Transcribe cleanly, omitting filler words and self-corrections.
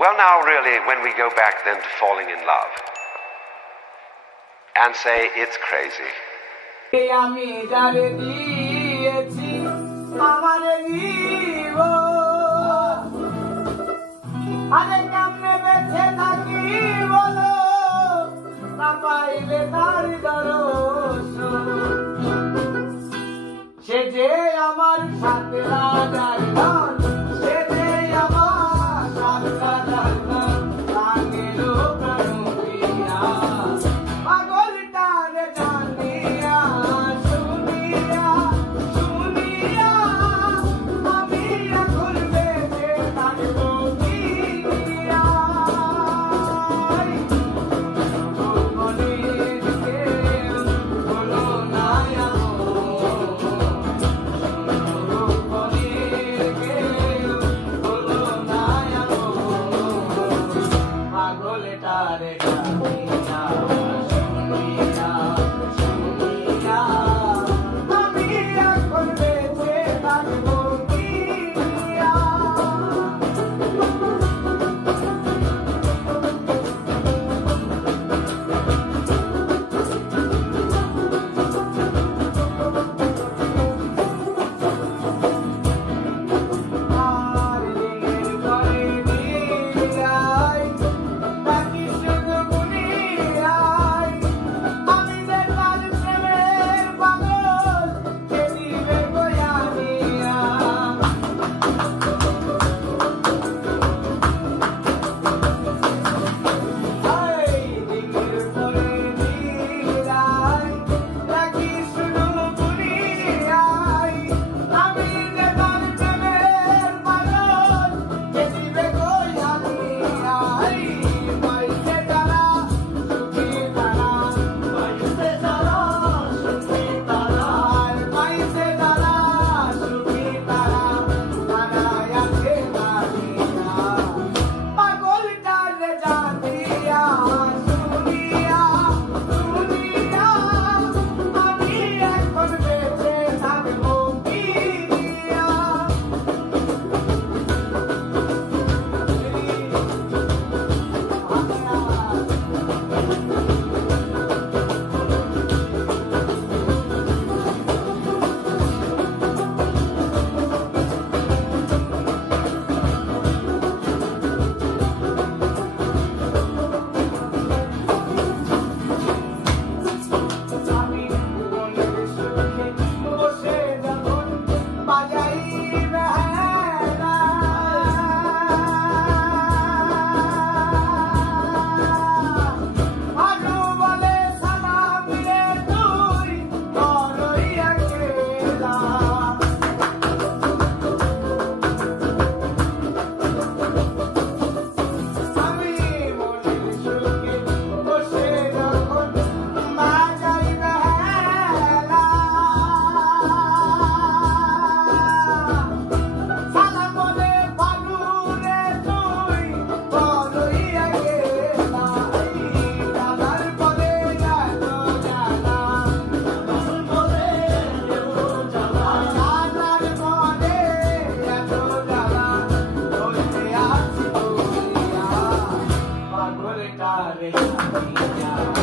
Well, now, really, when we go back then to falling in love and say it's crazy. আমি যারে দিয়েছি আমারে দিব আরে কেমনে বেঁচে থাকি বলো না পাইলে তার দর্শন সে যে আমার সাথে রাজার ধন সে যে আমার সাথে রাজার ধন রাঙেলো প্রাণ দিয়া পাগলটারে জানিয়া শুনিয়া শুনিয়া আমি এখন বেঁচে থাকবো কিয়া মনের কেউ হলো না পাগলটারে জানিয়া শুনিয়া শুনিয়া আমি এখন বেঁচে থাকবো কিয়া আর দিনের ঘরে দিলাই তাকি শুধু গুনিয়াই আমি যে তার প্রেমের পাগল সে দিবে বয়ানিয়া এই দিনের ঘরে দিলাই তাকি শুধু গুনিয়াই আমি যে তার প্রেমের পাগল সে দিবে বয়ানিয়া মাইসে তারা সুখী তারা মাইসে তারা সুখী তারা মাইসে তারা সুখী তারা তারাই আছে দাঁড়িয়া পাগলটারে জানিয়া শুনিয়া শুনিয়া আমি এখন বেঁচে থাকবো কিয়া আমি মনের সুখে বসে যখন বাজাই বেহালা আজু বলে সালাম রে তুই বড়ই একলা আমি মনের সুখে বসে যখন বাজাই বেহালা সালাম বলে ভালু রে তুই বড়ই একলা দাদার বলে গেল জানা দাদার বলে গেল জানা দাদার বলে এত জ্বালা বলতে আসি দুনিয়া পাগলটারে জানিয়া